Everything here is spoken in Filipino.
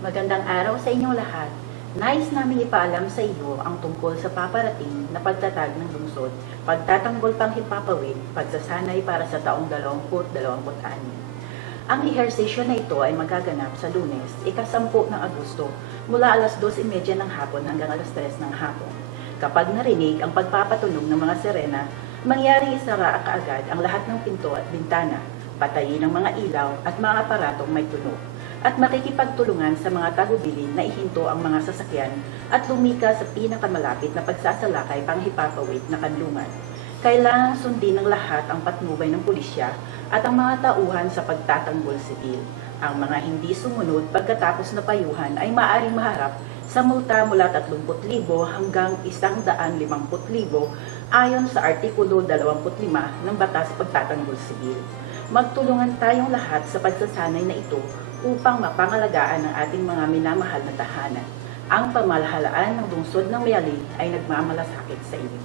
Magandang araw sa inyong lahat. Nais namin ipaalam sa iyo ang tungkol sa paparating na pagtatag ng lungsod, pagtatanggol pang hipapawid, pagsasanay para sa taong 2026. Ang ehersisyo na ito ay magaganap sa Lunes, ika-10 ng Agosto, mula alas 12:30 ng hapon hanggang alas 3 ng hapon. Kapag narinig ang pagpapatunog ng mga sirena, mangyari isara kaagad ang lahat ng pinto at bintana, patayin ang mga ilaw at mga aparatong may tunog, at makikipagtulungan sa mga tagubilin na ihinto ang mga sasakyan at lumika sa pinakamalapit na pagsasalakay panghipapawid na kanlungan. Kailangang sundin ng lahat ang patnubay ng pulisya at ang mga tauhan sa pagtatanggol sibil. Ang mga hindi sumunod pagkatapos na payuhan ay maaaring maharap sa multa mula 30,000 hanggang 150,000 ayon sa Artikulo 25 ng Batas Pagtatanggol Sibil. Magtulungan tayong lahat sa pagsasanay na ito upang mapangalagaan ang ating mga minamahal na tahanan. Ang pamahalaan ng lungsod ng Mayali ay nagmamalasakit sa iyo.